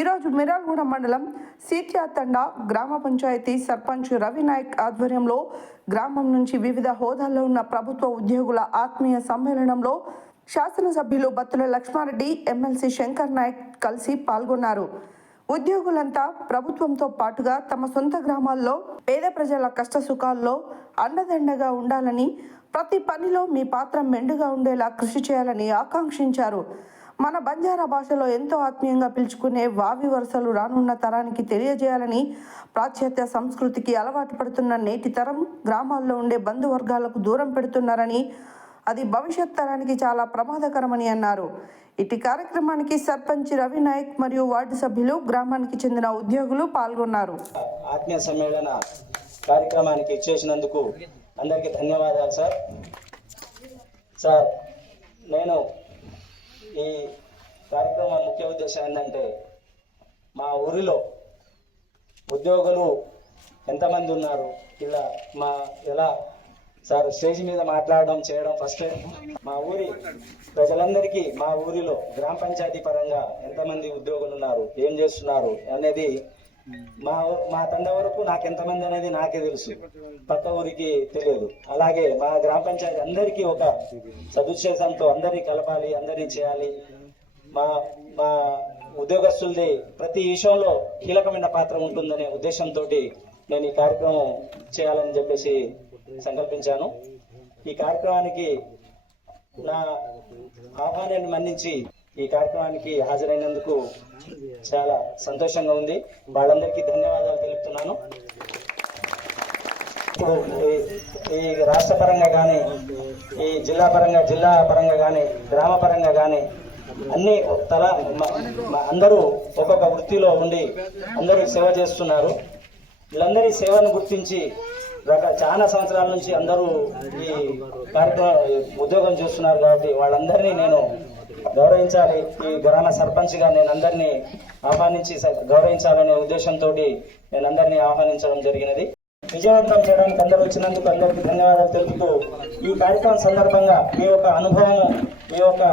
ఈరోజు మిర్యాలగూడ మండలం సీట్యాతండా గ్రామ పంచాయతీ సర్పంచ్ రవి నాయక్ ఆధ్వర్యంలో గ్రామం నుంచి వివిధ హోదాల్లో ఉన్న ప్రభుత్వ ఉద్యోగుల ఆత్మీయ సమ్మేళనంలో శాసనసభ్యులు బత్తుల లక్ష్మారెడ్డి, ఎమ్మెల్సీ శంకర్ నాయక్ కలిసి పాల్గొన్నారు. ఉద్యోగులంతా ప్రభుత్వంతో పాటుగా తమ సొంత గ్రామాల్లో పేద ప్రజల కష్ట సుఖాల్లో అండదండగా ఉండాలని, ప్రతి పనిలో మీ పాత్ర మెండుగా ఉండేలా కృషి చేయాలని ఆకాంక్షించారు. మన బంజారా భాషలో ఎంతో ఆత్మీయంగా పిలుచుకునే వావి వరుసలు రానున్న తరానికి తెలియజేయాలని, పాశ్చాత్య సంస్కృతికి అలవాటు పడుతున్న నేటి తరం గ్రామాల్లో ఉండే బంధువర్గాలకు దూరం పెడుతున్నారని, అది భవిష్యత్ తరానికి చాలా ప్రమాదకరమని అన్నారు. ఇటు కార్యక్రమానికి సర్పంచ్ రవి నాయక్ మరియు వార్డు సభ్యులు, గ్రామానికి చెందిన ఉద్యోగులు పాల్గొన్నారు. ఆత్మీయ సమ్మేళన కార్యక్రమానికి చేసినందుకు అందరికీ ధన్యవాదాలు సార్. నేను ఈ కార్యక్రమం ముఖ్య ఉద్దేశం ఏంటంటే, మా ఊరిలో ఉద్యోగులు ఎంతమంది ఉన్నారు, ఎలా సార్ స్టేజ్ మీద మాట్లాడడం చేయడం ఫస్ట్ మా ఊరి ప్రజలందరికీ, మా ఊరిలో గ్రామ పంచాయతీ పరంగా ఎంతమంది ఉద్యోగులు ఉన్నారు, ఏం చేస్తున్నారు అనేది మా తండ వరకు నాకు ఎంతమంది అనేది నాకే తెలుసు, పక్క ఊరికి తెలియదు. అలాగే మా గ్రామ పంచాయతీ అందరికీ ఒక సదుద్దేశంతో అందరినీ కలపాలి, అందరినీ చేయాలి. మా మా ఉద్యోగస్తులది ప్రతి విషయంలో కీలకమైన పాత్ర ఉంటుందనే ఉద్దేశంతో నేను ఈ కార్యక్రమం చేయాలని చెప్పేసి సంకల్పించాను. ఈ కార్యక్రమానికి నా ఆహ్వానాన్ని మన్నించి ఈ కార్యక్రమానికి హాజరైనందుకు చాలా సంతోషంగా ఉంది. వాళ్ళందరికీ ధన్యవాదాలు తెలుపుతున్నాను. ఇప్పుడు ఈ రాష్ట్ర పరంగా కానీ, ఈ జిల్లా పరంగా కానీ, గ్రామ పరంగా కానీ అన్ని అందరూ ఒక్కొక్క వృత్తిలో ఉండి అందరూ సేవ చేస్తున్నారు. వీళ్ళందరి సేవను గుర్తించి చాలా సంవత్సరాల నుంచి అందరూ ఈ కార్యక్రమం ఉద్యోగం చేస్తున్నారు కాబట్టి వాళ్ళందరినీ నేను గౌరవించాలి. ఈ గ్రామ సర్పంచ్గా నేను అందరినీ ఆహ్వానించి గౌరవించాలనే ఉద్దేశంతో నేను అందరినీ ఆహ్వానించడం జరిగినది. విజయవంతం చేయడానికి అందరూ వచ్చినందుకు అందరికీ ధన్యవాదాలు తెలుపుతూ, ఈ కార్యక్రమం సందర్భంగా మీ యొక్క అనుభవము, మీ యొక్క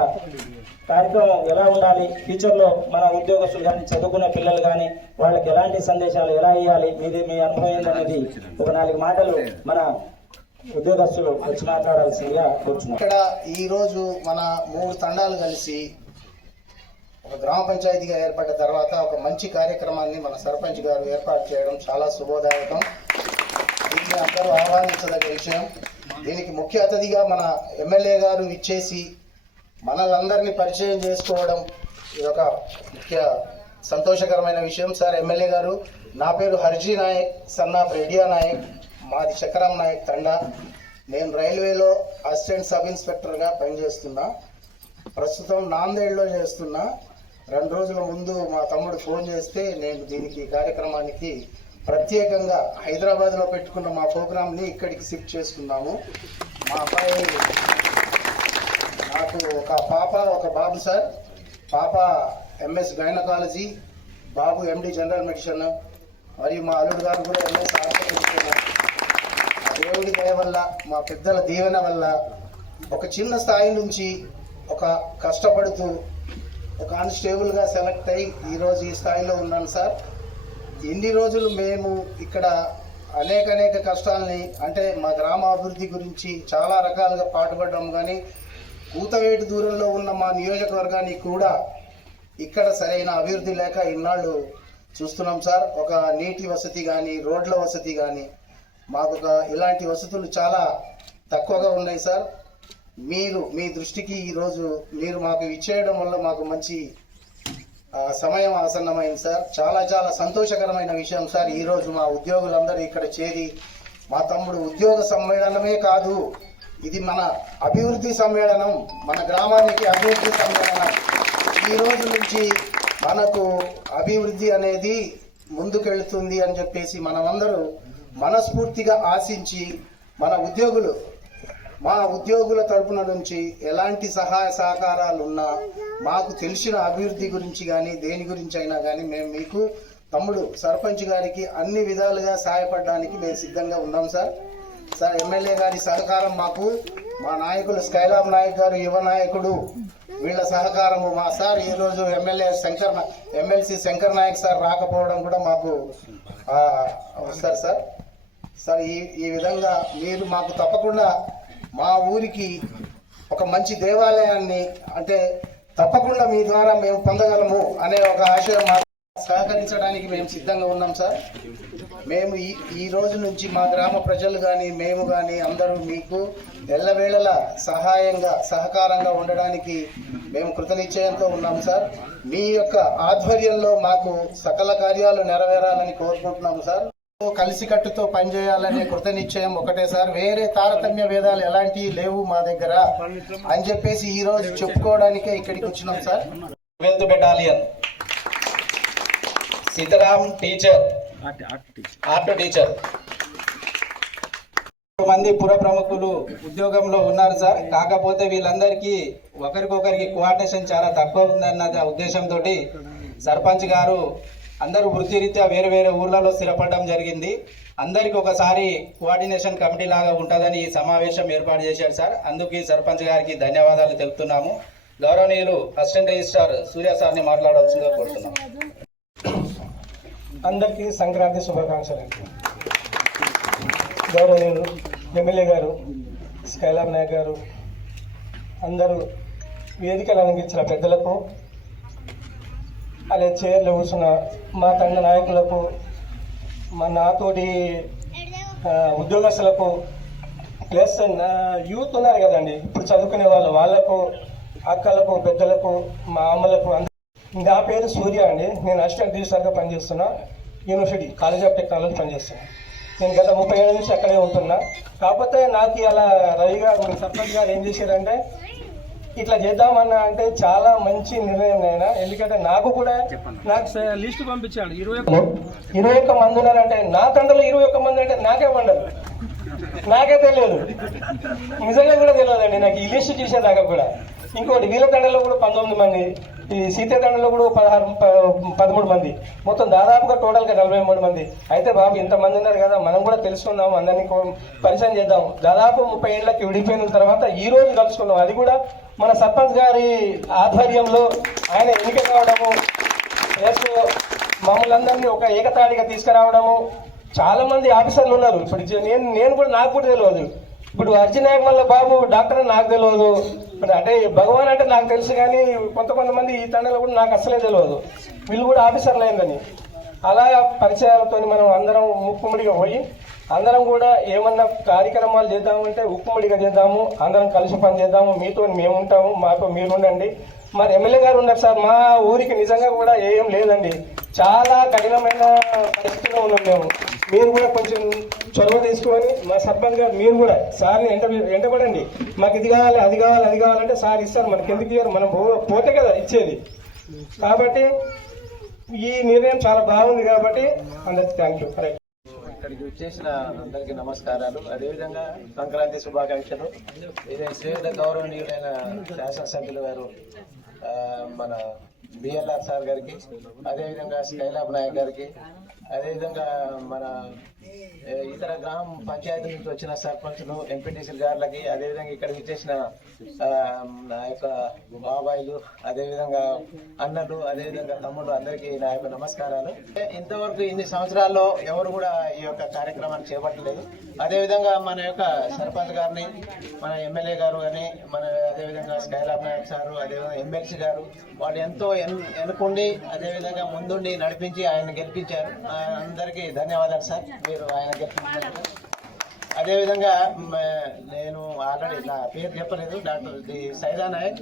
కార్యక్రమం ఎలా ఉండాలి, ఫ్యూచర్లో మన ఉద్యోగస్తులు కానీ, చదువుకునే పిల్లలు కానీ వాళ్ళకి ఎలాంటి సందేశాలు ఎలా ఇవ్వాలి, మీ అనుభవం ఏంటనేది ఒక 4 మాటలు మన ఉద్యోగస్తులు వచ్చి మాట్లాడాల్సిందిగా కూర్చున్నాం. ఇక్కడ ఈ రోజు మన 3 తండాలు కలిసి ఒక గ్రామ పంచాయతీగా ఏర్పడ్డ తర్వాత ఒక మంచి కార్యక్రమాన్ని మన సర్పంచ్ గారు ఏర్పాటు చేయడం చాలా శుభోదాయకం. దీన్ని అందరూ ఆహ్వానించదగ్గ విషయం. దీనికి ముఖ్య అతిథిగా మన ఎమ్మెల్యే గారు ఇచ్చేసి మనలందరినీ పరిచయం చేసుకోవడం ఇదొక ముఖ్య సంతోషకరమైన విషయం. సార్ ఎమ్మెల్యే గారు, నా పేరు హర్జీ నాయక్, సన్ ఆఫ్ రెడియా నాయక్, మాది చక్రం నాయక్ తండా. నేను రైల్వేలో అసిస్టెంట్ సబ్ ఇన్స్పెక్టర్గా పనిచేస్తున్నా. ప్రస్తుతం నాందేడ్లో చేస్తున్నా. 2 రోజుల ముందు మా తమ్ముడు ఫోన్ చేస్తే నేను దీనికి కార్యక్రమానికి ప్రత్యేకంగా హైదరాబాద్లో పెట్టుకున్న మా ప్రోగ్రామ్ని ఇక్కడికి షిఫ్ట్ చేసుకున్నాము. మా అబ్బాయి, నాకు ఒక పాప ఒక బాబు సార్. పాప ఎంఎస్ గైనకాలజీ, బాబు ఎండి జనరల్ మెడిసిన్, మరియు మా అల్లుడు గారు కూడా ఎంఎస్ ఆర్థోపెడిక్స్. దేవుడి దయ వల్ల, మా పెద్దల దీవెన వల్ల ఒక చిన్న స్థాయి నుంచి ఒక కష్టపడుతూ ఒక కానిస్టేబుల్గా సెలెక్ట్ అయ్యి ఈరోజు ఈ స్థాయిలో ఉన్నాను సార్. ఇన్ని రోజులు మేము ఇక్కడ అనేక కష్టాలని, అంటే మా గ్రామ అభివృద్ధి గురించి చాలా రకాలుగా పాటుపడ్డాం. కానీ కూతవేటు దూరంలో ఉన్న మా నియోజకవర్గానికి కూడా ఇక్కడ సరైన అభివృద్ధి లేక ఇన్నాళ్ళు చూస్తున్నాం సార్. ఒక నీటి వసతి కానీ, రోడ్ల వసతి కానీ, మాకు ఇలాంటి వసతులు చాలా తక్కువగా ఉన్నాయి సార్. మీ దృష్టికి ఈరోజు మీరు మాకు ఇచ్చేయడం వల్ల మాకు మంచి సమయం ఆసన్నమైంది సార్. చాలా సంతోషకరమైన విషయం సార్. ఈరోజు మా ఉద్యోగులందరూ ఇక్కడ చేరి, మా తమ్ముడు ఉద్యోగ సమ్మేళనమే కాదు, ఇది మన అభివృద్ధి సమ్మేళనం, మన గ్రామానికి అభివృద్ధి సమ్మేళనం. ఈ రోజు నుంచి మనకు అభివృద్ధి అనేది ముందుకెళ్తుంది అని చెప్పేసి మనమందరూ మనస్ఫూర్తిగా ఆశించి, మా ఉద్యోగుల తరపున నుంచి ఎలాంటి సహాయ సహకారాలు ఉన్నా, మాకు తెలిసిన అభివృద్ధి గురించి కానీ, దేని గురించి అయినా కానీ మేము మీకు తమ్ముడు సర్పంచ్ గారికి అన్ని విధాలుగా సహాయపడడానికి మేము సిద్ధంగా ఉన్నాం సార్. ఎమ్మెల్యే గారి సహకారం మాకు మా నాయకులు స్కైలాబ్ నాయక్ గారు, యువ నాయకుడు, వీళ్ళ సహకారము, మా సార్ ఈరోజు ఎమ్మెల్సీ శంకర్ నాయక్ సార్ రాకపోవడం కూడా మాకు వస్తారు సార్. సార్ ఈ విధంగా మీరు మాకు తప్పకుండా మా ఊరికి ఒక మంచి దేవాలయాన్ని అంటే తప్పకుండా మీ ద్వారా మేము పొందగలము అనే ఒక ఆశయం సహకరించడానికి మేము సిద్ధంగా ఉన్నాం సార్. మేము ఈ రోజు నుంచి మా గ్రామ ప్రజలు కానీ మేము కానీ అందరూ మీకు ఎల్లవేళలా సహకారంగా ఉండడానికి మేము కృతనిశ్చయంతో ఉన్నాం సార్. మీ యొక్క ఆధ్వర్యంలో మాకు సకల కార్యాలు నెరవేరాలని కోరుకుంటున్నాము సార్. కలిసికట్టుతో పనిచేయాలనే కృతనిశ్చయం ఒకటే సార్. వేరే తారతమ్య భేదాలు ఎలాంటివి లేవు మా దగ్గర అని చెప్పేసి ఈ రోజు చెప్పుకోవడానికే ఇక్కడికి వచ్చినాం sir. 12th battalion Sitaram teacher, art teacher మంది పుర ప్రముఖులు ఉద్యోగంలో ఉన్నారు సార్. కాకపోతే వీళ్ళందరికీ ఒకరికొకరికి కోఆర్డినేషన్ చాలా తక్కువ ఉందన్న ఉద్దేశంతో సర్పంచ్ గారు అందరూ వృత్తిరీత్యా వేరు వేరే ఊర్లలో స్థిరపడడం జరిగింది. అందరికి ఒకసారి కోఆర్డినేషన్ కమిటీ లాగా ఉంటుందని ఈ సమావేశం ఏర్పాటు చేశారు సార్. అందుకు సర్పంచ్ గారికి ధన్యవాదాలు తెలుపుతున్నాము. గౌరవనీయులు అసిస్టెంట్ రిజిస్ట్రార్ సూర్య సార్ని మాట్లాడవలసిందిగా కోరుతున్నాం. అందరికీ సంక్రాంతి శుభాకాంక్షలు. గౌరవనీయులు ఎమ్మెల్యే గారు, స్కైలాబ్ నాయక్ గారు, అందరూ వేదికలు అలంకరించిన పెద్దలకు, అలాగే చైర్లో కూర్చున్న మా తండ నాయకులకు, మా నాతోటి ఉద్యోగస్తులకు, ప్లస్ యూత్ ఉన్నారు కదండి ఇప్పుడు చదువుకునే వాళ్ళకు, అక్కలకు, పెద్దలకు, మా అమ్మలకు. నా పేరు సూర్య అండి. నేను అసిస్టెంట్ రిజిస్ట్రార్గా పనిచేస్తున్నా. యూనివర్సిటీ కాలేజ్ ఆఫ్ టెక్నాలజీ పనిచేస్తున్నా. నేను గత 30 ఏళ్ళ నుంచి అక్కడే ఉంటున్నా. కాకపోతే నాకు అలా రవి గారు, మన సర్పంచ్ గారు ఏం చేశారంటే ఇట్లా చేద్దామన్నా అంటే చాలా మంచి నిర్ణయం అయినా. ఎందుకంటే నాకు లిస్ట్ పంపించాడు 21 మంది ఉన్నారంటే, నా తండ్రిలో 21 మంది అంటే నాకే వండదు, నాకే తెలియదు, నిజంగా కూడా తెలియదండి నాకు ఈ లిస్ట్ చూసేదాకా కూడా. ఇంకోటి వీళ్ళ తండ్రిలో కూడా 19 మంది, ఈ సీత తండ్రిలో కూడా 13 మంది, మొత్తం దాదాపుగా టోటల్గా 43 మంది. అయితే బాబు ఇంతమంది ఉన్నారు కదా, మనం కూడా తెలుసుకుందాం, అందరినీ పరిచయం చేద్దాం. దాదాపు 30 ఏళ్ళకి విడిపోయిన తర్వాత ఈ రోజు కలుసుకున్నాం. అది కూడా మన సర్పంచ్ గారి ఆధ్వర్యంలో ఆయన ఎన్నిక కావడము, ప్లస్ మమ్మల్ని అందరినీ ఒక ఏకతాటిగా తీసుకురావడము. చాలా మంది ఆఫీసర్లు ఉన్నారు. ఇప్పుడు నేను కూడా నాకు కూడా తెలియదు. ఇప్పుడు అర్జునాయక్ వల్ల బాబు డాక్టర్ నాకు తెలియదు. అంటే భగవాన్ అంటే నాకు తెలుసు, కానీ కొంతమంది ఈ తండ్రిలో కూడా నాకు అసలే తెలియదు. వీళ్ళు కూడా ఆఫీసర్లు అయిందని. అలా పరిచయాలతో మనం అందరం ఉక్కుముడిగా పోయి అందరం కూడా ఏమన్నా కార్యక్రమాలు చేద్దామంటే ఉక్కుముడిగా చేద్దాము, అందరం కలిసి పని చేద్దాము. మీతో మేము ఉంటాము, మాతో మీరు ఉండండి. మరి ఎమ్మెల్యే గారు ఉన్నారు సార్. మా ఊరికి నిజంగా కూడా ఏం లేదండి, చాలా కఠినమైన పరిస్థితిలో ఉన్నాం మేము. మీరు కూడా కొంచెం చొరవ తీసుకొని మా సర్పంచ్ గారు మీరు కూడా సార్ని వెంటబడండి. మాకు ఇది కావాలి, అది కావాలి, అది కావాలంటే సార్ ఇస్తారు. మనకి ఎందుకు ఇయ్యారు, మనం పోతే కదా ఇచ్చేది. కాబట్టి ఈ నిర్ణయం చాలా బాగుంది. కాబట్టి అందరికి థ్యాంక్ యూ. ఇక్కడికి వచ్చేసిన అందరికీ నమస్కారాలు. అదేవిధంగా సంక్రాంతి శుభాకాంక్షలు. ఇదే శ్రేష్ఠ గౌరవనీయులైన శాసనసభ్యులు గారు మన బిఎల్ఆర్ సార్ గారికి, అదేవిధంగా స్కైలాబ్ నాయక్ గారికి, అదేవిధంగా మన ఇతర గ్రామ పంచాయతీ నుంచి వచ్చిన సర్పంచులు, ఎంపీటీసీల గారులకి, అదేవిధంగా ఇక్కడికి వచ్చేసిన నా యొక్క బాబాయిలు, అదేవిధంగా అన్నలు, అదేవిధంగా తమ్ముళ్ళు, అందరికీ నా యొక్క నమస్కారాలు. ఇంతవరకు ఇన్ని సంవత్సరాల్లో ఎవరు కూడా ఈ యొక్క కార్యక్రమాన్ని చేపట్టలేదు. అదేవిధంగా మన యొక్క సర్పంచ్ గారిని, మన ఎమ్మెల్యే గారు కానీ, మన అదేవిధంగా స్కైలాబ్ నాయక్ సారు, అదేవిధంగా ఎమ్మెల్సీ గారు, వాళ్ళు ఎంతో ఎన్నుకుండి అదేవిధంగా ముందుండి నడిపించి ఆయన గెలిపించారు. అందరికీ ధన్యవాదాలు సార్, మీరు ఆయన గెలిపించారు. అదేవిధంగా నేను ఆల్రెడీ నా పేరు చెప్పలేదు, doctor Saida Naik,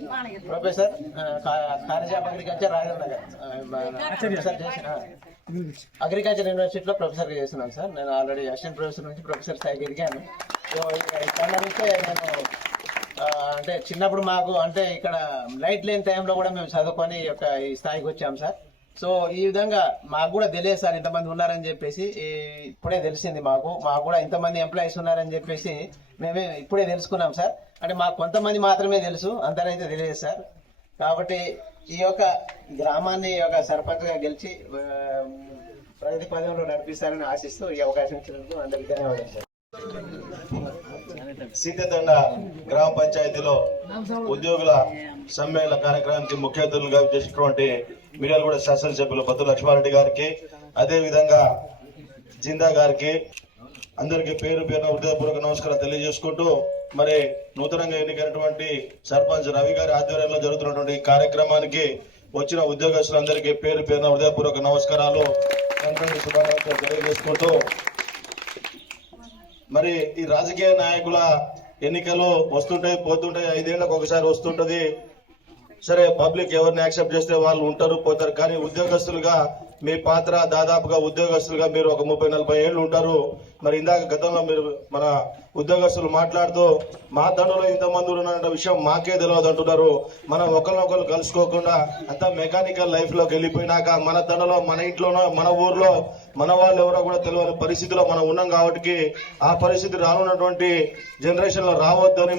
professor college of agriculture Rajendra Nagar, professor చేసిన అగ్రికల్చర్ యూనివర్సిటీలో ప్రొఫెసర్గా చేస్తున్నాను సార్. నేను ఆల్రెడీ అసిస్టెంట్ ప్రొఫెసర్ నుంచి ప్రొఫెసర్ స్థాయికి ఎదిగాను. సో ఇక్కడ నుంచే నేను అంటే చిన్నప్పుడు మాకు అంటే ఇక్కడ లైట్ లేని టైంలో కూడా మేము చదువుకొని ఈ స్థాయికి వచ్చాం సార్. సో ఈ విధంగా మాకు కూడా తెలియదు సార్ ఇంతమంది ఉన్నారని చెప్పేసి. ఇప్పుడే తెలిసింది మాకు కూడా ఇంతమంది ఎంప్లాయీస్ ఉన్నారని చెప్పేసి మేమే ఇప్పుడే తెలుసుకున్నాం సార్. అంటే మాకు కొంతమంది మాత్రమే తెలుసు, అందరైతే తెలియదు సార్. కాబట్టి ఈ యొక్క గ్రామాన్ని ఒక సర్పంచ్గా గెలిచి ప్రగతి పదంలో నడిపిస్తారని ఆశిస్తూ ఈ అవకాశం ఇచ్చినందుకు అందరికీ ధన్యవాదాలు సార్. సీతతండ గ్రామ పంచాయతీలో ఉద్యోగుల సమ్మేళన కార్యక్రమానికి ముఖ్య అతిథులుగా చేసినటువంటి మిర్యాలగూడ శాసనసభ్యులు బత్తు లక్ష్మారెడ్డి గారికి, అదే విధంగా జిందా గారికి అందరికీ పేరు పేరున హృదయపూర్వక నమస్కారం తెలియజేసుకుంటూ, మరి నూతనంగా ఎన్నికైనటువంటి సర్పంచ్ రవి గారి ఆధ్వర్యంలో జరుగుతున్నటువంటి కార్యక్రమానికి వచ్చిన ఉద్యోగస్తులందరికీ పేరు పేరున హృదయపూర్వక నమస్కారాలు, సంక్రాంతి శుభాకాంక్షలు తెలియజేసుకుంటూ, మరి ఈ రాజకీయ నాయకుల ఎన్నికలు వస్తుంటాయి పోతుంటాయి, 5 ఏళ్లకు ఒకసారి వస్తుంటది. సరే, పబ్లిక్ ఎవరిని యాక్సెప్ట్ చేస్తే వాళ్ళు ఉంటారు పోతారు, కానీ ఉద్యోగస్తులుగా మీ పాత్ర దాదాపుగా ఉద్యోగస్తులుగా మీరు ఒక 30-40 ఏళ్ళు ఉంటారు. మరి ఇందాక గతంలో మీరు మన ఉద్యోగస్తులు మాట్లాడుతూ మా దండలో ఇంతమంది ఉన్న విషయం మాకే తెలియదు అంటున్నారు. మనం ఒకరినొకరు కలుసుకోకుండా అంతా మెకానికల్ లైఫ్ లోకి వెళ్ళిపోయినాక మన దండలో మన ఇంట్లోనో మన ఊర్లో మన వాళ్ళు ఎవరో కూడా తెలియని పరిస్థితిలో మనం ఉన్నాం. కాబట్టి ఆ పరిస్థితి రానున్నటువంటి జనరేషన్ లో రావద్దని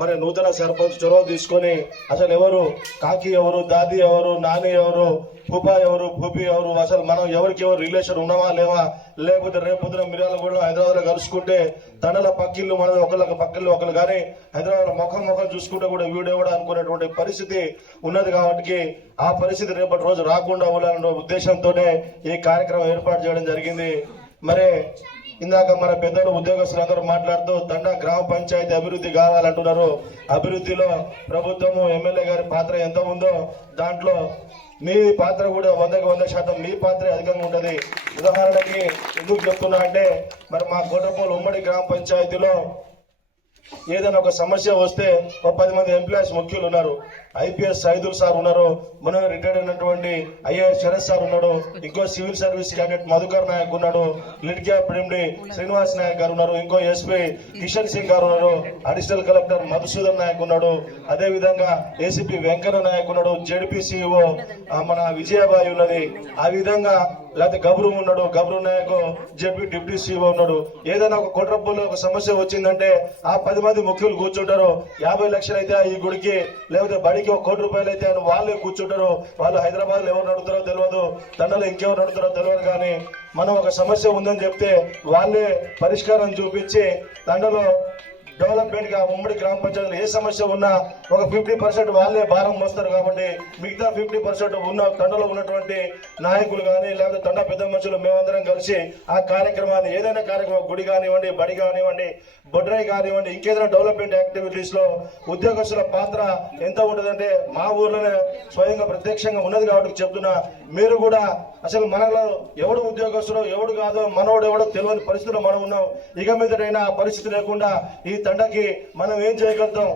మరి నూతన సర్పంచ్ చొరవ తీసుకొని అసలు ఎవరు కాకి ఎవరు, దాది ఎవరు, నాని ఎవరు, పుపా ఎవరు, పుపి ఎవరు, అసలు మనం ఎవరికి ఎవరు రిలేషన్ ఉన్నావా లేవా, లేకపోతే రేపొద్దున మిర్యాలగూడ హైదరాబాద్ లో కలుసుకుంటే తండల పక్కిళ్ళు మనది ఒకళ్ళకి పక్కిళ్ళు ఒకళ్ళు, కానీ హైదరాబాద్ లో ముఖం చూసుకుంటే కూడా వీడియో కూడా అనుకునేటువంటి పరిస్థితి ఉన్నది. కాబట్టి ఆ పరిస్థితి రేపటి రోజు రాకుండా ఉండాలనే ఉద్దేశంతోనే ఈ కార్యక్రమం ఏర్పాటు చేయడం జరిగింది. మరి ఇందాక మన పెద్దలు ఉద్యోగస్తులందరూ మాట్లాడుతూ తండ గ్రామ పంచాయతీ అభివృద్ధి కావాలంటున్నారు. అభివృద్ధిలో ప్రభుత్వము ఎమ్మెల్యే గారి పాత్ర ఎంత ఉందో దాంట్లో మీ పాత్ర కూడా 100% మీ పాత్ర అధికంగా ఉంటది. ఉదాహరణకి ఎందుకు చెప్తున్నా అంటే, మరి మా కోటపల్లి ఉమ్మడి గ్రామ పంచాయతీలో ఏదైనా ఒక సమస్య వస్తే 10 మంది ఎంప్లాయీస్ ముఖ్యులు ఉన్నారు. IPS సైదుల్ సార్ ఉన్నారు, మన రిటైర్డ్ అయినటువంటి IAS శరత్ సార్ ఉన్నాడు, ఇంకో civil service candidate Madhukar Naik ఉన్నాడు, LIDCAP MD Srinivas Naik garu ఉన్నారు, ఇంకో SP కిషన్ సింగ్ గారు ఉన్నారు, అడిషనల్ కలెక్టర్ మధుసూదన్ నాయక్ ఉన్నాడు, అదే విధంగా ACP వెంకన్న నాయక్ ఉన్నాడు, JDP CEO మన విజయబాయి ఉన్నది, ఆ విధంగా లేకపోతే గబ్రు ఉన్నాడు, గబ్రు నాయక్ JP డిప్యూటీ CEO ఉన్నాడు. ఏదైనా ఒక కోట్రపల్లిలో ఒక సమస్య వచ్చిందంటే ఆ 10 మంది ముఖ్యులు కూర్చుంటారు. 50 లక్షలు అయితే ఈ గుడికి, లేకపోతే బడికి 1 కోటి రూపాయలు అయితే వాళ్ళే కూర్చుంటారు. వాళ్ళు హైదరాబాద్ లో ఎవరు నడుపుతారో తెలియదు, తండలో ఇంకెవరు నడుపుతారో తెలియదు, కానీ మనం ఒక సమస్య ఉందని చెప్తే వాళ్ళే పరిష్కారం చూపించి తండలో డెవలప్మెంట్ గా ఉమ్మడి గ్రామ పంచాయతీలో ఏ సమస్య ఉన్నా ఒక 50% వాళ్ళే భారం మోస్తారు. కాబట్టి మిగతా 50% ఉన్న తండలో ఉన్నటువంటి నాయకులు కానీ లేకపోతే తండ పెద్ద మనుషులు మేమందరం కలిసి ఆ కార్యక్రమాన్ని, ఏదైనా కార్యక్రమం, గుడి కానివ్వండి, బడి కానివ్వండి, బొడ్రాయి కానివ్వండి, ఇంకేదైనా డెవలప్మెంట్ యాక్టివిటీస్ లో ఉద్యోగస్తుల పాత్ర ఎంత ఉంటుందంటే మా ఊర్లోనే స్వయంగా ప్రత్యక్షంగా ఉన్నది. కాబట్టి చెప్తున్నా, మీరు కూడా అసలు మనలో ఎవడు ఉద్యోగస్తుడో ఎవడు కాదో మనోడు ఎవడో తెలియని పరిస్థితిలో మనం ఉన్నాం. ఇక మీదటైనా ఆ పరిస్థితి లేకుండా ఈ తండకి మనం ఏం చేయగలుగుతాం.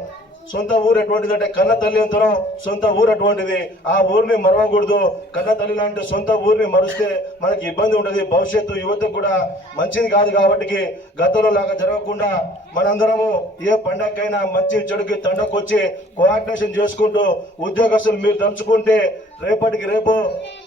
సొంత ఊరు ఎటువంటిదంటే కన్న తల్లి అంతరం సొంత ఊరు అటువంటిది. ఆ ఊరిని మరవకూడదు. కన్న తల్లి లాంటి సొంత ఊరిని మరిస్తే మనకి ఇబ్బంది ఉంటుంది, భవిష్యత్తు యువతకు కూడా మంచిది కాదు. కాబట్టి గతంలో లాగా జరగకుండా మనందరము ఏ పండగకైనా మంచి చెడుకి తండకు వచ్చి కోఆర్డినేషన్ చేసుకుంటూ ఉద్యోగస్తులు మీరు తలుచుకుంటే రేపటికి రేపు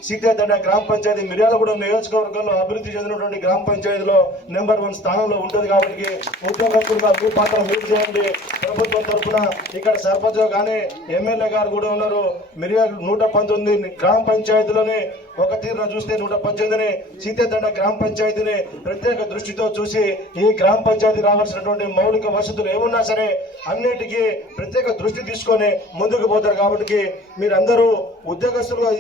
సీతాతండ గ్రామ పంచాయతీ మిర్యాలగూడ నియోజకవర్గంలో అభివృద్ధి చెందినటువంటి గ్రామ పంచాయతీలో నెంబర్ 1 స్థానంలో ఉంటుంది. కాబట్టి ఉద్యోగస్తులుగా మీ పాత్ర మీరు చేయండి. ప్రభుత్వం తరఫున ఇక్కడ సర్పంచ్ కానీ ఎమ్మెల్యే గారు కూడా ఉన్నారు. మిర్యాల 119 గ్రామ పంచాయతీలోని ఒక తీరున చూస్తే 118ని సీతాతండ గ్రామ పంచాయతీని ప్రత్యేక దృష్టితో చూసి ఈ గ్రామ పంచాయతీ రావాల్సినటువంటి మౌలిక వసతులు ఏమున్నా సరే అన్నిటికీ ప్రత్యేక దృష్టి తీసుకొని ముందుకు పోతారు. కాబట్టి మీరందరూ ఉద్యోగస్తులుగా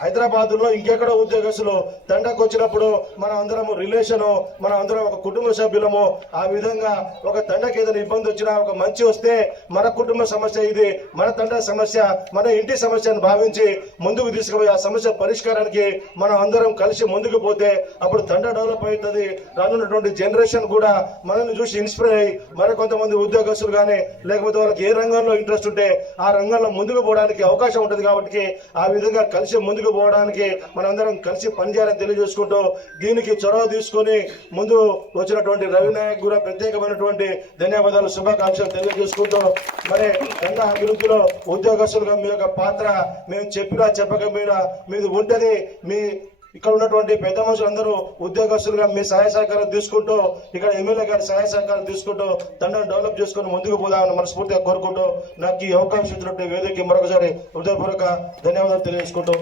హైదరాబాద్ లో ఇంకెక్కడ ఉద్యోగస్తులు తండకు వచ్చినప్పుడు మనం అందరం రిలేషన్, మనం అందరం ఒక కుటుంబ సభ్యులము. ఆ విధంగా ఒక తండకి ఏదైనా ఇబ్బంది వచ్చినా, ఒక మంచి వస్తే మన కుటుంబ సమస్య ఇది, మన తండ సమస్య, మన ఇంటి సమస్యను భావించి ముందుకు తీసుకుపోయి ఆ సమస్య పరిష్కారానికి మనం అందరం కలిసి ముందుకు పోతే అప్పుడు తండ డెవలప్ అవుతుంది. రానున్నటువంటి జనరేషన్ కూడా మనల్ని చూసి ఇన్స్పైర్ అయ్యి మరి కొంతమంది ఉద్యోగస్తులు కానీ లేకపోతే వాళ్ళకి ఏ రంగంలో ఇంట్రెస్ట్ ఉంటే ఆ రంగంలో ముందుకు పోవడానికి అవకాశం ఉంటుంది. కాబట్టి ఆ విధంగా కలిసి ముందుకు పోవడానికి మనందరం కలిసి పనిచేయాలని తెలియజేసుకుంటూ, దీనికి చొరవ తీసుకుని ముందు వచ్చినటువంటి రవి నాయక్ కూడా ప్రత్యేకమైనటువంటి ధన్యవాదాలు, శుభాకాంక్షలు తెలియజేసుకుంటూ, మరి రంగ అభివృద్ధిలో ఉద్యోగస్తులుగా మీ యొక్క పాత్ర మేము చెప్పినా చెప్పక మీది ఉంటది. మీ ఇక్కడ ఉన్నటువంటి పెద్ద మనుషులందరూ ఉద్యోగస్తులుగా మీ సహాయ సహకారాలు తీసుకుంటూ, ఇక్కడ ఎమ్మెల్యే గారి సహాయ సహకారాలు తీసుకుంటూ తండ్రిని డెవలప్ చేసుకుని ముందుకు పోదామని మనస్ఫూర్తిగా కోరుకుంటూ, నాకు ఈ అవకాశం ఇచ్చినటువంటి వేదికకి మరొకసారి హృదయపూర్వక ధన్యవాదాలు తెలియజేసుకుంటూ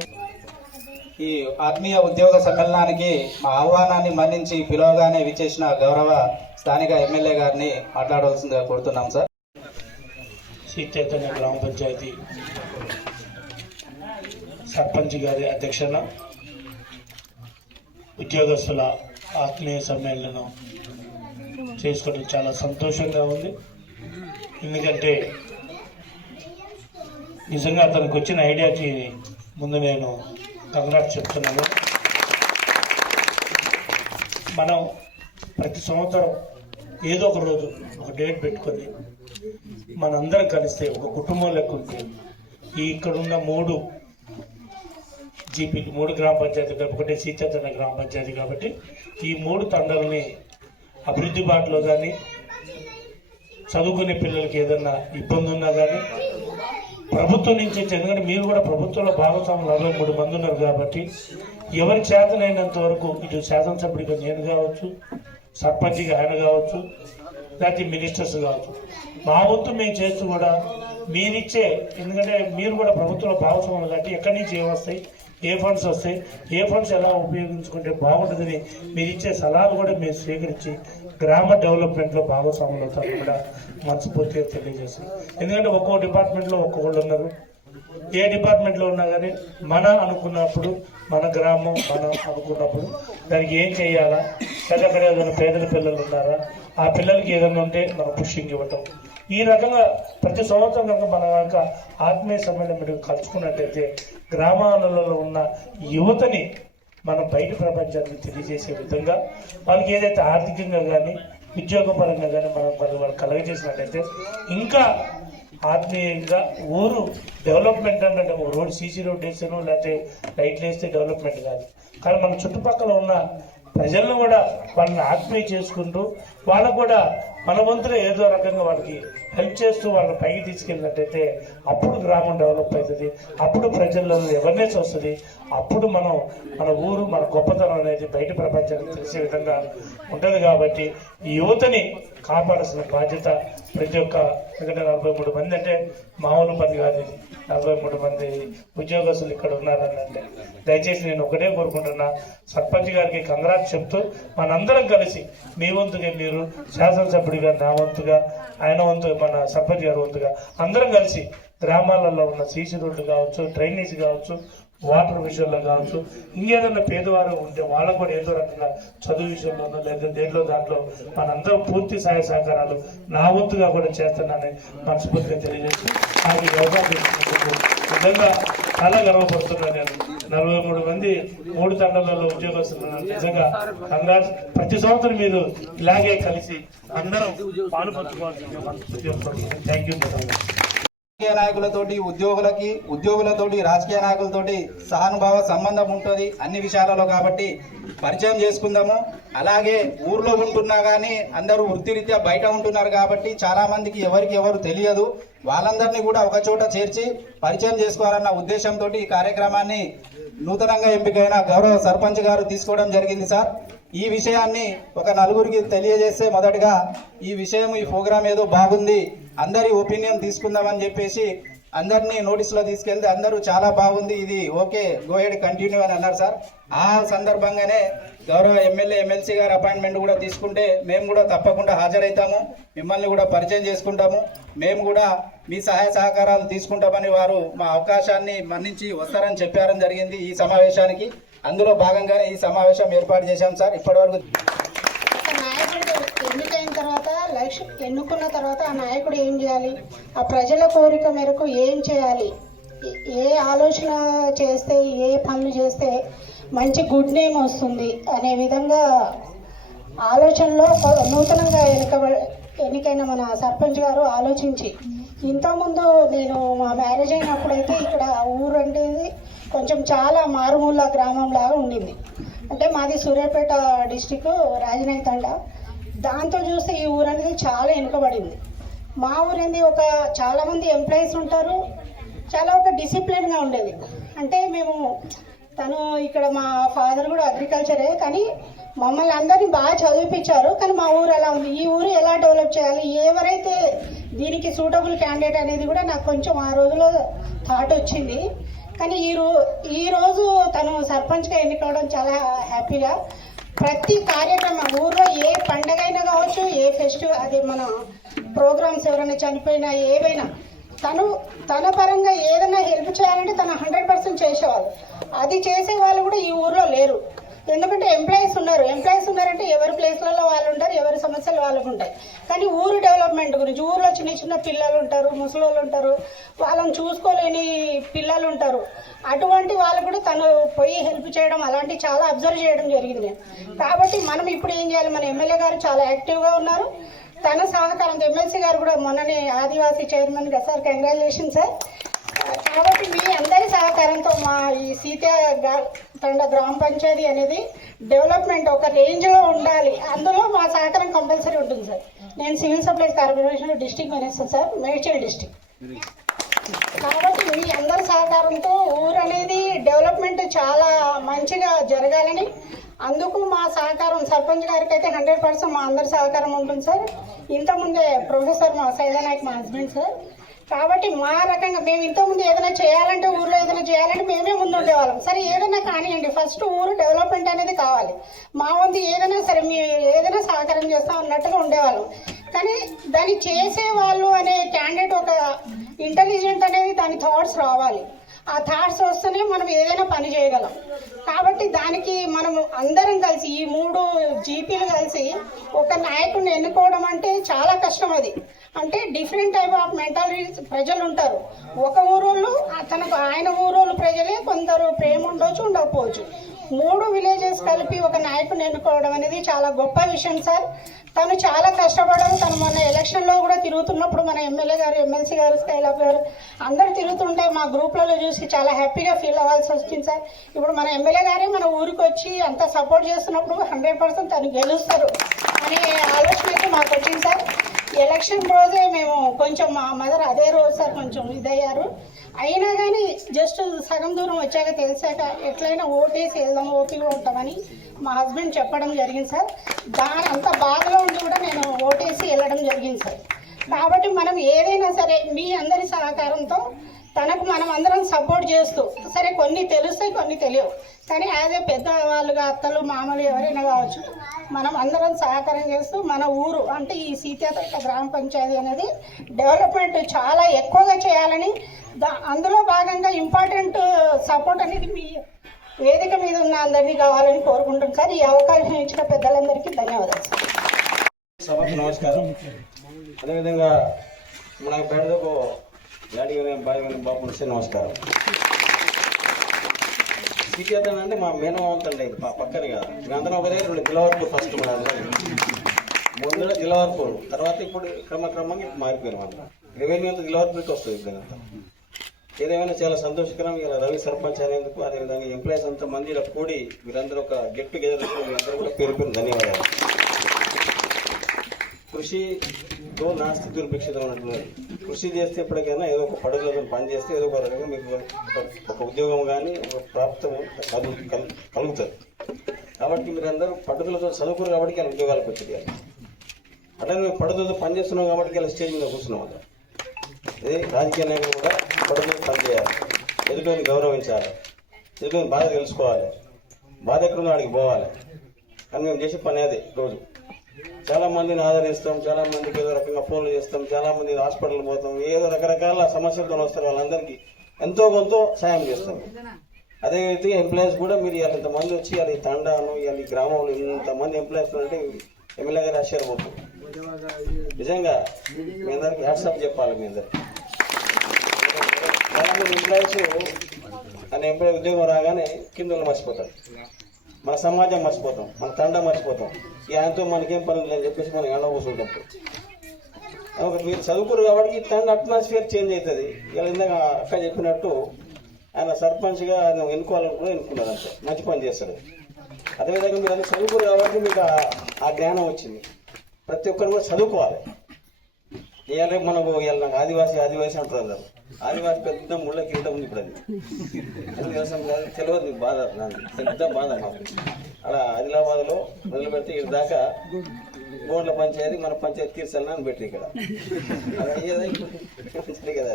ఈ ఆత్మీయ ఉద్యోగ సమ్మేళనానికి మా ఆహ్వానాన్ని మన్నించి పిలవగానే విచ్చేసిన గౌరవ స్థానిక ఎమ్మెల్యే గారిని మాట్లాడవలసిందిగా కోరుతున్నాం సార్. శ్రీ చైతన్య గ్రామ పంచాయతీ సర్పంచ్ గారి అధ్యక్షన ఉద్యోగస్తుల ఆత్మీయ సమ్మేళనం చేసుకోవడం చాలా సంతోషంగా ఉంది. ఎందుకంటే నిజంగా అతనికి వచ్చిన ఐడియాకి ముందు నేను కంగ్రాట్స్ చెప్తున్నాను. మనం ప్రతి సంవత్సరం ఏదో ఒక రోజు ఒక డేట్ పెట్టుకొని మనందరం కలిస్తే ఒక కుటుంబం లెక్క ఉంటే ఈ ఇక్కడున్న 3 జీపీలు 3 గ్రామ పంచాయతీ, ఒకటి సీచతన గ్రామ పంచాయతీ కాబట్టి ఈ 3 తండాలని అభివృద్ధి బాటలో కానీ చదువుకునే పిల్లలకి ఏదన్నా ఇబ్బంది ఉన్నా కానీ ప్రభుత్వం నుంచి ఎందుకంటే మీరు కూడా ప్రభుత్వంలో భాగస్వాములు 43 మంది ఉన్నారు కాబట్టి ఎవరి చేతనైనంత వరకు ఇటు శాసనసభ్యుడిగా నేను కావచ్చు, సర్పంచ్గా ఆయన కావచ్చు, లేకపోతే మినిస్టర్స్ కావచ్చు, మా వంతు మేము చేస్తూ కూడా మీరిచ్చే, ఎందుకంటే మీరు కూడా ప్రభుత్వంలో భాగస్వాములు కాబట్టి ఎక్కడి నుంచి ఏమొస్తాయి, ఏ ఫండ్స్ వస్తాయి, ఏ ఫండ్స్ ఎలా ఉపయోగించుకుంటే బాగుంటుందని మీరు ఇచ్చే సలహాలు కూడా మీరు స్వీకరించి గ్రామ డెవలప్మెంట్లో భాగస్వాములు అవుతారు కూడా మనస్ఫూర్తిగా తెలియజేస్తుంది. ఎందుకంటే ఒక్కో డిపార్ట్మెంట్లో ఒక్కొక్కళ్ళు ఉన్నారు. ఏ డిపార్ట్మెంట్లో ఉన్నా కానీ మన అనుకున్నప్పుడు మన గ్రామం మనం అనుకున్నప్పుడు దానికి ఏం చేయాలా, లేదా అక్కడ ఏదైనా పేదల పిల్లలు ఉన్నారా, ఆ పిల్లలకి ఏదైనా ఉంటే మనం పుషింగ్ ఇవ్వటం, ఈ రకంగా ప్రతి సంవత్సరం కనుక మన యొక్క ఆత్మీయ సమ్మేళనం కలుసుకున్నట్టయితే గ్రామాలలో ఉన్న యువతని మనం బయట ప్రపంచానికి తెలియజేసే విధంగా వాళ్ళకి ఏదైతే ఆర్థికంగా కానీ ఉద్యోగపరంగా కానీ మనం వాళ్ళు కలగజేసినట్టయితే ఇంకా ఆత్మీయంగా ఊరు డెవలప్మెంట్ అంటే రోడ్ సీసీ రోడ్ వేసాను లేకపోతే లైట్లు వేస్తే డెవలప్మెంట్ కాదు, కానీ మన చుట్టుపక్కల ఉన్న ప్రజలను కూడా వాళ్ళని ఆత్మీయ చేసుకుంటూ వాళ్ళకు కూడా మన వంతులో ఏదో రకంగా వాళ్ళకి హెల్ప్ చేస్తూ వాళ్ళని పైకి తీసుకెళ్ళినట్టయితే అప్పుడు గ్రామం డెవలప్ అవుతుంది, అప్పుడు ప్రజల్లో అవేర్నెస్ వస్తుంది, అప్పుడు మనం మన ఊరు మన గొప్పతనం అనేది బయట ప్రపంచానికి తెలిసే విధంగా ఉంటుంది. కాబట్టి ఈ యువతని కాపాడాల్సిన బాధ్యత ప్రతి ఒక్క, ఎందుకంటే 43 మంది అంటే మామూలు పని కాదు, 43 మంది ఉద్యోగస్తులు ఇక్కడ ఉన్నారనంటే దయచేసి నేను ఒకటే కోరుకుంటున్నా, సర్పంచ్ గారికి కంగ్రాట్స్ చెప్తూ మనందరం కలిసి మీ వంతుగా మీరు శాసనసభ్యుడిగా, నా వంతుగా, ఆయన వంతుగా, మన సర్పంచ్ గారి వంతుగా అందరం కలిసి గ్రామాలలో ఉన్న సీసీ రోడ్లు కావచ్చు, డ్రైనేజ్ కావచ్చు, వాటర్ విషయంలో కావచ్చు, ఇంకేదన్నా పేదవారు ఉంటే వాళ్ళకు కూడా ఏదో రకంగా చదువు విషయంలోనో లేదా దేంట్లో దాంట్లో మనందరం పూర్తి సహాయ సహకారాలు నా వంతుగా కూడా చేస్తున్నానని మనస్ఫూర్తిగా తెలియజేసి నాకు ఈ అవకాశం ఇచ్చినందుకు నిజంగా చాలా గర్వపడుతున్నాను. నేను 43 మంది 3 తండాలలో ఉద్యోగస్తులు నిజంగా కంగ్రాట్స్. ప్రతి సంవత్సరం మీరు ఇలాగే కలిసి అందరం పాలు పంచుకోవాల్సింది మనస్ఫూర్తిగా కోరుతున్నాను. Thank you. రాజకీయ నాయకులతోటి ఉద్యోగులతోటి రాజకీయ నాయకులతోటి సహానుభావ సంబంధం ఉంటుంది అన్ని విషయాలలో, కాబట్టి పరిచయం చేసుకుందాము. అలాగే ఊర్లో ఉంటున్నా కానీ అందరూ వృత్తిరీత్యా బయట ఉంటున్నారు కాబట్టి చాలా మందికి ఎవరికి ఎవరు తెలియదు, వాళ్ళందరినీ కూడా ఒక చోట చేర్చి పరిచయం చేసుకోవాలన్న ఉద్దేశంతో ఈ కార్యక్రమాన్ని నూతనంగా ఎంపికైన గౌరవ సర్పంచ్ గారు తీసుకోవడం జరిగింది సార్. ఈ విషయాన్ని ఒక నలుగురికి తెలియజేస్తే, మొదటగా ఈ విషయం, ఈ ప్రోగ్రామ్ ఏదో బాగుంది, అందరి ఒపీనియన్ తీసుకుందామని చెప్పేసి అందరినీ నోటీసులో తీసుకెళ్తే అందరూ చాలా బాగుంది, ఇది ఓకే, గో హెడ్ కంటిన్యూ అని అన్నారు సార్. ఆ సందర్భంగానే గౌరవ ఎమ్మెల్యే ఎమ్మెల్సీ గారు అపాయింట్మెంట్ కూడా తీసుకుంటే మేము కూడా తప్పకుండా హాజరవుతాము, మిమ్మల్ని కూడా పరిచయం చేసుకుంటాము, మేము కూడా మీ సహాయ సహకారాలు తీసుకుంటామని వారు మా అవకాశాన్ని మన్నించి వస్తారని చెప్పారని జరిగింది ఈ సమావేశానికి. అందులో భాగంగానే ఈ సమావేశం ఏర్పాటు చేశాం సార్. ఇప్పటివరకు నాయకుడు ఎన్నికైన తర్వాత ఎన్నుకున్న తర్వాత ఆ నాయకుడు ఏం చేయాలి, ఆ ప్రజల కోరిక మేరకు ఏం చేయాలి, ఏ ఆలోచన చేస్తే, ఏ పనులు చేస్తే మంచి గుడ్ నేమ్ వస్తుంది అనే విధంగా ఆలోచనలో నూతనంగా ఎన్నికైన మన సర్పంచ్ గారు ఆలోచించి, ఇంతకుముందు నేను మా మ్యారేజ్ అయినప్పుడైతే ఇక్కడ ఊరు అనేది కొంచెం చాలా మారుమూల గ్రామం లాగా ఉండింది. అంటే మాది సూర్యాపేట డిస్టిక్ రాజనగర్ తండా. దాంతో చూస్తే ఈ ఊరు అనేది చాలా వెనుకబడింది. మా ఊరేంది ఒక చాలామంది ఎంప్లాయీస్ ఉంటారు, చాలా ఒక డిసిప్లిన్గా ఉండేది. అంటే మేము తను ఇక్కడ మా ఫాదర్ కూడా అగ్రికల్చరే, కానీ మమ్మల్ని అందరినీ బాగా చదివిపించారు. కానీ మా ఊరు ఎలా ఉంది, ఈ ఊరు ఎలా డెవలప్ చేయాలి, ఎవరైతే దీనికి సూటబుల్ క్యాండిడేట్ అనేది కూడా నాకు కొంచెం ఆ రోజులో థాట్ వచ్చింది. కానీ ఈ రోజు తను సర్పంచ్గా ఎన్నికవడం చాలా హ్యాపీగా. ప్రతి కార్యక్రమం ఊర్లో ఏ పండగ అయినా కావచ్చు, ఏ ఫెస్టివల్ అదే మన ప్రోగ్రామ్స్ ఎవరైనా చనిపోయినా ఏవైనా తన పరంగా ఏదైనా హెల్ప్ చేయాలంటే తను 100% చేసేవాళ్ళు. అది చేసే వాళ్ళు కూడా ఈ ఊర్లో లేరు. ఎందుకంటే ఎంప్లాయీస్ ఉన్నారంటే ఎవరి ప్లేస్లలో వాళ్ళు ఉంటారు, ఎవరి సమస్యలు వాళ్ళకు ఉంటాయి. కానీ ఊరు డెవలప్మెంట్ గురించి ఊర్లో చిన్న చిన్న పిల్లలు ఉంటారు, ముసలోళ్ళు ఉంటారు, వాళ్ళని చూసుకోలేని పిల్లలు ఉంటారు. అటువంటి వాళ్ళు కూడా తను పోయి హెల్ప్ చేయడం అలాంటివి చాలా అబ్జర్వ్ చేయడం జరిగింది. కాబట్టి మనం ఇప్పుడు ఏం చేయాలి, మన ఎమ్మెల్యే గారు చాలా యాక్టివ్గా ఉన్నారు. తన సహకారంతో ఎమ్మెల్సీ గారు కూడా మొన్ననే ఆదివాసీ చైర్మన్గా సార్ కంగ్రాచులేషన్ సార్. కాబట్టి మీ అందరి సహకారంతో మా ఈ సీతాతండ గ్రామ పంచాయతీ అనేది డెవలప్మెంట్ ఒక రేంజ్లో ఉండాలి. అందులో మా సహకారం కంపల్సరీ ఉంటుంది సార్. నేను civil supplies corporation district manager sir, Medchal district. కాబట్టి మీ అందరి సహకారంతో ఊరు అనేది డెవలప్మెంట్ చాలా మంచిగా జరగాలని, అందుకు మా సహకారం సర్పంచ్ గారికి అయితే 100% మా అందరి సహకారం ఉంటుంది సార్. ఇంతకుముందే ప్రొఫెసర్ మా సైదానాయక్ మా హస్బెండ్ సార్. కాబట్టి మా రకంగా మేము ఇంతకుముందు ఏదైనా చేయాలంటే ఊర్లో ఏదైనా చేయాలంటే మేమే ముందు ఉండేవాళ్ళం. సరే ఏదైనా కానివ్వండి, ఫస్ట్ ఊరు డెవలప్మెంట్ అనేది కావాలి, మా వంతు ఏదైనా సరే మేము ఏదైనా సహకారం చేస్తాం అన్నట్టుగా ఉండేవాళ్ళం. కానీ దాన్ని చేసేవాళ్ళు అనే క్యాండిడేట్ ఒక ఇంటెలిజెంట్ అనేది దాని థాట్స్ రావాలి. ఆ థాట్స్ వస్తేనే మనం ఏదైనా పని చేయగలం. కాబట్టి దానికి మనం అందరం కలిసి ఈ 3 జీపీలు కలిసి ఒక నాయకుడిని ఎన్నుకోవడం అంటే చాలా కష్టం. అది అంటే డిఫరెంట్ టైప్ ఆఫ్ మెంటాలిటీ ప్రజలు ఉంటారు. ఒక ఊరోళ్ళు తనకు ఆయన ఊరోళ్ళు ప్రజలే కొందరు ప్రేమ ఉండొచ్చు, ఉండకపోవచ్చు. 3 విలేజెస్ కలిపి ఒక నాయకుడిని ఎన్నుకోవడం అనేది చాలా గొప్ప విషయం సార్. తను చాలా కష్టపడరు. తను మొన్న ఎలక్షన్లో కూడా తిరుగుతున్నప్పుడు మన ఎమ్మెల్యే గారు, ఎమ్మెల్సీ గారు, స్కైలాబ్ గారు అందరు తిరుగుతుంటే మా గ్రూప్లలో చూసి చాలా హ్యాపీగా ఫీల్ అవ్వాల్సి వచ్చింది సార్. ఇప్పుడు మన ఎమ్మెల్యే గారే మన ఊరికి వచ్చి అంత సపోర్ట్ చేస్తున్నప్పుడు 100% తను గెలుస్తారు అనే ఆలోచన అయితే మాకు వచ్చింది సార్. ఎలక్షన్ రోజే మేము కొంచెం మా మదర్ అదే రోజు సార్ కొంచెం ఇదయ్యారు. అయినా కానీ జస్ట్ సగం దూరం వచ్చాక తెలిసాక ఎట్లయినా ఓటేసి వెళ్దాం, ఓపిగా ఉంటామని మా హస్బెండ్ చెప్పడం జరిగింది సార్. దాని అంత బాధలో ఉండి కూడా నేను ఓటేసి వెళ్ళడం జరిగింది సార్. కాబట్టి మనం ఏదైనా సరే మీ అందరి సహకారంతో తనకు మనం అందరం సపోర్ట్ చేస్తూ, సరే కొన్ని తెలుస్తాయి కొన్ని తెలియవు, కానీ యాజ్ ఏ పెద్దవాళ్ళుగా అత్తలు మామలు ఎవరైనా కావచ్చు మనం అందరం సహకారం చేస్తూ మన ఊరు అంటే ఈ సీతాతండ గ్రామ పంచాయతీ అనేది డెవలప్మెంట్ చాలా ఎక్కువగా చేయాలని, అందులో భాగంగా ఇంపార్టెంట్ సపోర్ట్ అనేది మీ వేదిక మీద ఉన్న అందరినీ కావాలని కోరుకుంటున్నాను సార్. ఈ అవకాశం ఇచ్చిన పెద్దలందరికీ ధన్యవాదాలు సార్. సభకు నమస్కారం. అదేవిధంగా మన పేదకు డాడీ బాయ్ బాబు నమస్కారం. సీతాతండ అంటే మా మేనవంతండి, మా పక్కనే కదా. మేమందరం ఒకదే 2 జిల్లవరపు ఫస్ట్ మన ముందు జిల్లవరపు, తర్వాత ఇప్పుడు క్రమక్రమంగా మారిపోయినాం. అన్న రెవెన్యూ అంతా జిల్లవరపుకి వస్తుంది ఇప్పుడంతా. ఏదేమైనా చాలా సంతోషకరం. ఇలా రవి సర్పంచ్ అనేందుకు, అదేవిధంగా ఎంప్లాయీస్ అంతా మంది ఇలా కూడి మీరందరూ ఒక గెట్ టుగెదర్ మీరందరూ కూడా పేరు ధన్యవాదాలు. కృషితో నాస్తి దుర్భిక్షితం అంటున్నారు. కృషి చేస్తే ఎప్పటికైనా ఏదో ఒక పడుదలతో పని చేస్తే ఏదో ఒక రకంగా మీకు ఒక ఉద్యోగం కానీ ఒక ప్రాప్తం కలుగుతుంది. కాబట్టి మీరందరూ పట్టుదలతో చదువుకున్నారు కాబట్టి ఇలా ఉద్యోగాలకు వచ్చేది. అట్లా మేము పట్టుదలతో పని చేస్తున్నాం కాబట్టి ఇలా స్టేజ్ మీద కూర్చున్నాం. అదే రాజకీయ నాయకులు కూడా పట్టుదలతో పనిచేయాలి, ఎదుటిని గౌరవించాలి, ఎదుటిని బాధ తెలుసుకోవాలి, బాధ ఎక్కడుందో వాడికి పోవాలి. కానీ మేము చేసే పని అదే. రోజు చాలా మందిని ఆదరిస్తాం, చాలా మందికి ఏదో రకంగా ఫోన్లు చేస్తాం, చాలా మంది హాస్పిటల్ పోతాం, ఏదో రకరకాల సమస్యలతో వస్తారు. వాళ్ళందరికీ ఎంతో కొంత సాయం చేస్తాం. అదే రీతిగా ఎంప్లాయీస్ కూడా మీరు ఇవాళ ఇంతమంది వచ్చి అది తండాను ఇవాళ ఈ గ్రామంలో ఇంతమంది ఎంప్లాయీస్ అంటే ఎమ్మెల్యే గారు ఆశ్చర్యపోతుంది. నిజంగా మీ అందరికి హ్యాట్సాప్ చెప్పాలి. మీ అందరికి చాలా మంది ఎంప్లాయీస్ అనే ఎంప్లాయీ ఉద్యోగం రాగానే కింద మర్చిపోతారు, మన సమాజం మర్చిపోతాం, మన తండ మర్చిపోతాం. ఈ ఆయనతో మనకేం పని లేదని చెప్పేసి మనం ఎండ కూర్చుంటాం. మీరు చదువుకోరు కాబట్టి ఈ తండ అట్మాస్ఫియర్ చేంజ్ అవుతుంది. ఇలా ఇందాక అక్క చెప్పినట్టు ఆయన సర్పంచ్గా ఆయన ఎన్నుకోవాలని కూడా ఎన్నుకున్నారు. అంతే మంచి పని చేస్తాడు. అదేవిధంగా మీరు అన్ని చదువుకోరు కాబట్టి మీకు ఆ జ్ఞానం వచ్చింది. ప్రతి ఒక్కరు కూడా చదువుకోవాలి. ఇవాళ మనకు ఇవాళ నాకు ఆదివాసీ అంటారు అందరు. ఆదివాసీ పెద్ద ముళ్ళ కిరీటం ఉంది ఇప్పుడు. అది వ్యవసాయం కాదు, తెలియదు మీకు బాధ, పెద్ద బాధ మాకు. అలా ఆదిలాబాద్లో మొదలు పెడితే ఇక్కడ దాకా గోండ్ల పంచాయతీ మన పంచాయతీ తీర్చాలని అని పెట్టి ఇక్కడ అది అయ్యేదా కదా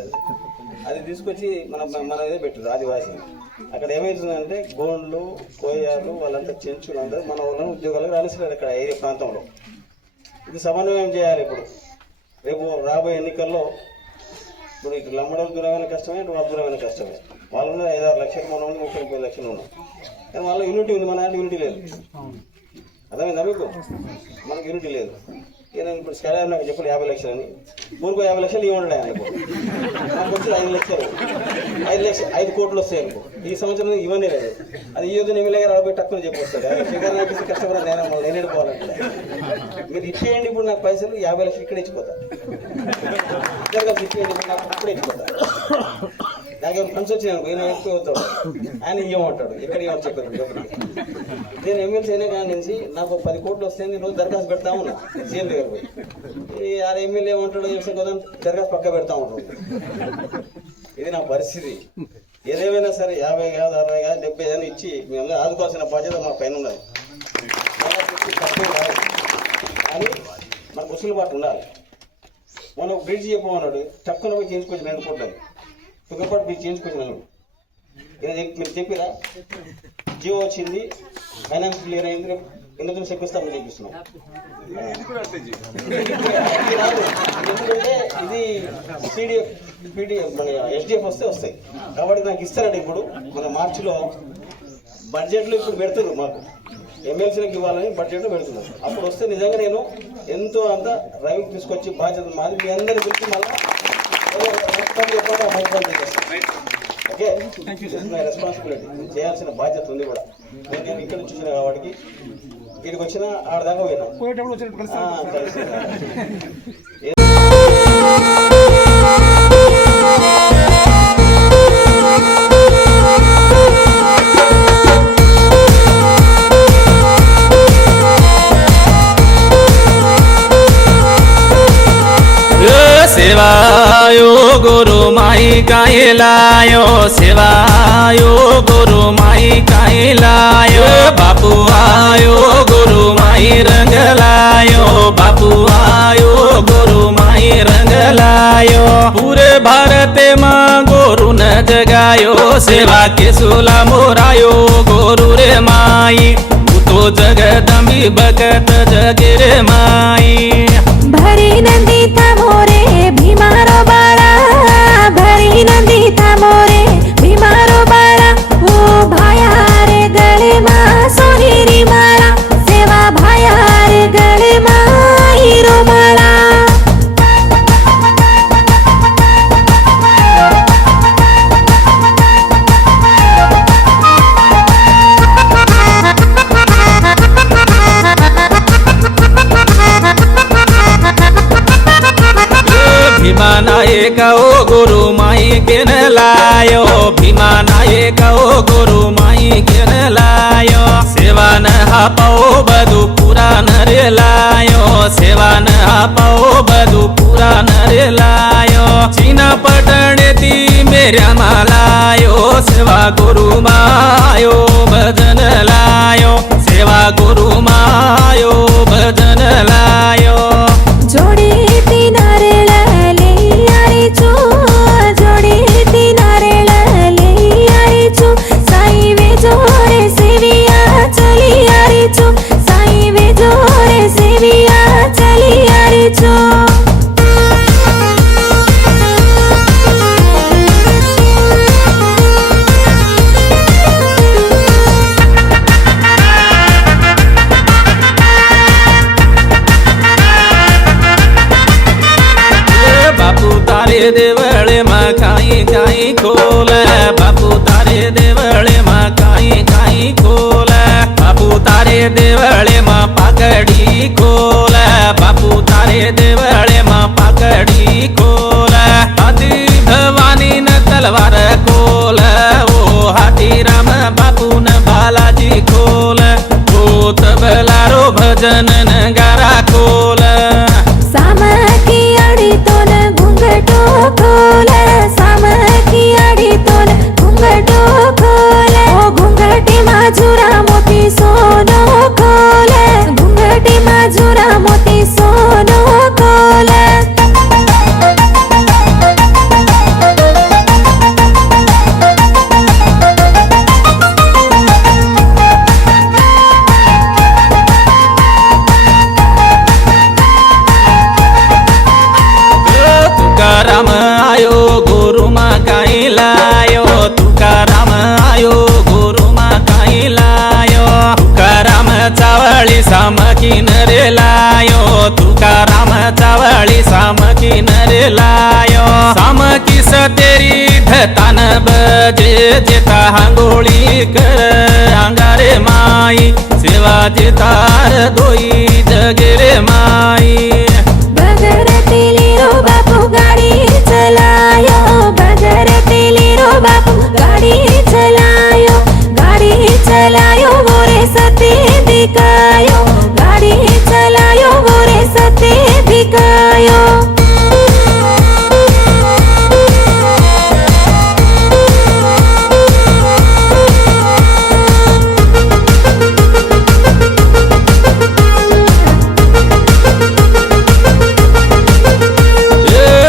అది తీసుకొచ్చి మన ఇదే పెట్టారు ఆదివాసీ. అక్కడ ఏమవుతుందంటే గోండ్లు కోయాలు వాళ్ళంతా చెంచులు అందరూ మన వాళ్ళని ఉద్యోగాలకు రాణిస్తున్నారు ఇక్కడ ఏరియా ప్రాంతంలో. ఇది సమన్వయం చేయాలి. ఇప్పుడు రేపు రాబోయే ఎన్నికల్లో ఇప్పుడు ఇటు లమ్మడం దూరమైన కష్టమే, ఇటు వాళ్ళ దూరమైన కష్టమే. వాళ్ళు 5-6 లక్షలు, మనం 30-30 లక్షలు ఉన్నాం. కానీ వాళ్ళ యూనిటీ ఉంది, మన యూనిటీ లేదు. అర్థమైందా మీకు? మనకు యూనిటీ లేదు. నేను ఇప్పుడు స్కాలర్ నాకు చెప్పాను 50 లక్షలు అని, ఊరికో 50 లక్షలు ఇవ్వండి అనుకో, నాకు వచ్చి 5 లక్షలు 5 కోట్లు వస్తాయి అనుకో. ఈ సంవత్సరం ఇవన్నీ లేదు. అది ఈ యూత్ ఎమ్మెల్యే గారు అడగబెట్టి తక్కువ చెప్పొస్తాడు. ఫిగర్ నాకు కష్టపడ నేను ఎడుకోవాలంటే మీరు ఇచ్చేయండి. ఇప్పుడు నాకు పైసలు 50 లక్షలు ఇక్కడ ఇచ్చిపోతా, ఇద్దరు ఇచ్చేయండి, ఇప్పుడు నాకు ఇప్పుడే ఇచ్చిపోతా. నాకేమో ఫ్రెండ్స్ వచ్చినాను, నేను ఎక్కువ అవుతాడు, ఆయన ఇవ్వమంటాడు. ఎక్కడ ఇవ్వమని చెప్పారు. నేను ఎమ్మెల్సీ అయినా కానీ నుంచి నాకు 10 కోట్లు వస్తే నేను రోజు దరఖాస్తు పెడతా ఉన్నా సీఎం దగ్గర పోయి. ఈ ఎమ్మెల్యే ఏమంటాడో చేసే కదా దరఖాస్తు పక్క పెడతా ఉంటాడు. ఇది నా పరిస్థితి. ఏదేమైనా సరే 50 కాదు 60 కాదు 70 అని ఇచ్చి మేము ఆదుకోవాల్సిన బాధ్యత మా పైన ఉన్నది. కానీ మనకు ఉసులుబాటు ఉండాలి. మనం ఒక బ్రిడ్జ్ చెప్పమన్నాడు, తక్కువ పోయి చేయించుకొచ్చి 2 కోట్లని తుగ్గపాటు మీరు చేయించుకొచ్చినాను. మీరు చెప్పిరా జియో వచ్చింది, ఫైనాన్స్ క్లియర్ అయింది, ఎందుకు చెప్పిస్తామని చెప్పిస్తున్నాం. ఎందుకంటే ఇది సిడిఎఫ్ పీడిఎఫ్ మన ఎస్డిఎఫ్ వస్తాయి కాబట్టి నాకు ఇస్తారండి. ఇప్పుడు మన మార్చిలో బడ్జెట్లో ఇప్పుడు పెడుతున్నారు, మాకు ఎమ్మెల్సీలకు ఇవ్వాలని బడ్జెట్లో పెడుతున్నారు. అప్పుడు వస్తే నిజంగా నేను ఎంతో అంత డ్రైవింగ్ తీసుకొచ్చి బాధ్యత మాది మీ అందరినీ పిలిచి మళ్ళీ ఓకే రెస్పాన్సిబిలిటీ చేయాల్సిన బాధ్యత ఉంది కూడా. నేను ఇక్కడ నుంచి వచ్చిన కాబట్టి వీడికి వచ్చిన ఆడదాకా పోయినా కలిసి सेवायो गुरु माई कायलायो, सेवायो गुरु माई कायलायो, बापू आयो गुरु माई रंगलायो, बापू आयो गुरु माई रंगलायो। पूरे भारत मां गुरु न जगायो, सेवा के सुला मोरायो गुरु रे माई, तो जगदंबी बकत जगे रे माई। भरी नंदी था मोरे भीमारो बाळा, भरी नंदी था मोरे भीमारो बाळा, ओ भाया रे गळे मा सोनेरी माळा, सेवा भाया रे गळे मा हिरो माळा। भीमा नायक ओ गुरु माई केन लायो, भीमा नायक ओ गुरु माई केन लायो, सेवा न हापाओ बधु पूरा नरे लायो, सेवा न हापाओ बधु पूरा नरे लायो। चीना पटणे ती मेऱ्या मालायो, सेवा गुरु मायो भजन लायो, सेवा गुरु मायो भजन लायो। जोडी ती नारेळ जोडी ती नारेळ लेयारी छु, साई वे जोरे सेविया चली यारी छु, साई वे जोरे सेविया चली यारी छु। देवळे मा काई काई खोल, बापू तारे देवळे मा काई काई खोल, बापू तारे देवळे मा पाकडी खोल, बापू तारे देवळे मा पाकडी खोल। आदि भवानी न तलवार खोल, ओ हाथी राम बापू न बालाजी खोल, ओ तबलारो भजन नगारा खोल। सामकी अडी तोन घुंघटो खोल, सामकी अडी तोन घुंघटो खोल, ओ घुंघटी माजुरा मोती सोनो खोल, घुंघटी माजुरा मोती जेता हांगोळी कर अंगारे माई सेवा जेतार दोई जगे रे माई भगरती लीरो बापू गाडी चलायो भगरती लीरो बापू गाडी चलायो गोरे सते दिखायो गाड़ी चलायो गोरे सते दिखायो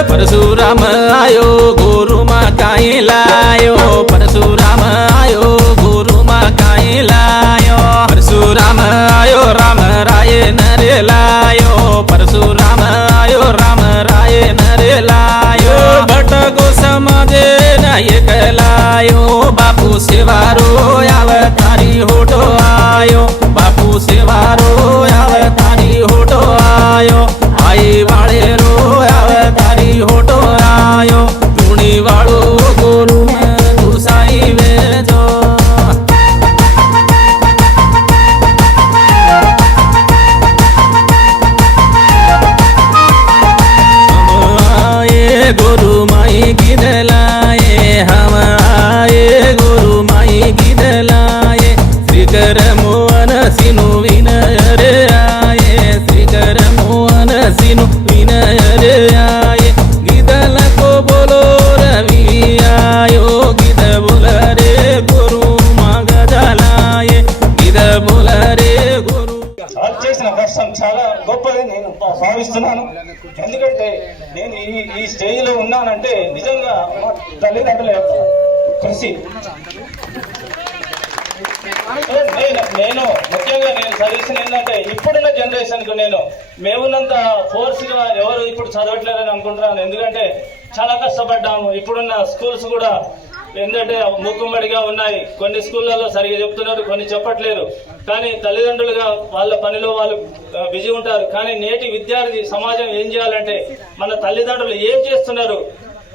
परशुराम आयो गुरु मा काई लायो परशुराम आयो गुरु मा काई लायो परशुराम आयो राम राय नरे लायो परशुराम आयो राम राय नरे लायो भटको समझे नायक लायो बापू सेवारो अवतारी होटो आयो बापू सेवारो अवतारी होटो आयो आई वाले रो अवतारी होटो आयो धूणी वालो गुरु में घुसाई वेजो गुरु माई गिदलाए हम आए गुरु माई गिदलाए श्रीकर मोहन सिनु विनय रे आए श्रीकर मोहन सिनु विनय रे आए गिदल को बोलो रवि आयो गिद बोल रे गुरु मगदलाए गिद बोल रे गुरु వాళ్ళు చేసిన కష్టం చాలా గొప్పది నేను భావిస్తున్నాను. ఎందుకంటే నేను ఈ స్టేజ్లో ఉన్నానంటే నిజంగా మా తల్లిదండ్రుల యొక్క కృషి. నేను ముఖ్యంగా నేను సజెషన్ ఏంటంటే ఇప్పుడున్న జనరేషన్కు మేమున్నంత ఫోర్స్గా ఎవరు ఇప్పుడు చదవట్లేదని అనుకుంటున్నాను. ఎందుకంటే చాలా కష్టపడ్డాము. ఇప్పుడున్న స్కూల్స్ కూడా ఏంటంటే మూకుమ్మడిగా ఉన్నాయి. కొన్ని స్కూళ్ళల్లో సరిగా చెప్తున్నారు, కొన్ని చెప్పట్లేదు. కానీ తల్లిదండ్రులుగా వాళ్ళ పనిలో వాళ్ళు బిజీ ఉంటారు. కానీ నేటి విద్యార్థి సమాజం ఏం చేయాలంటే మన తల్లిదండ్రులు ఏం చేస్తున్నారు,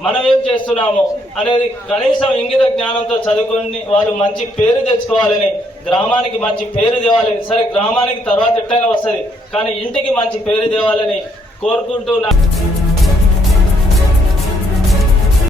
మనం ఏం చేస్తున్నాము అనేది కనీసం ఇంగిత జ్ఞానంతో చదువుకొని వాళ్ళు మంచి పేరు తెచ్చుకోవాలని, గ్రామానికి మంచి పేరు తేవాలని. సరే గ్రామానికి తర్వాత ఎట్టైనా వస్తుంది, కానీ ఇంటికి మంచి పేరు తేవాలని కోరుకుంటూ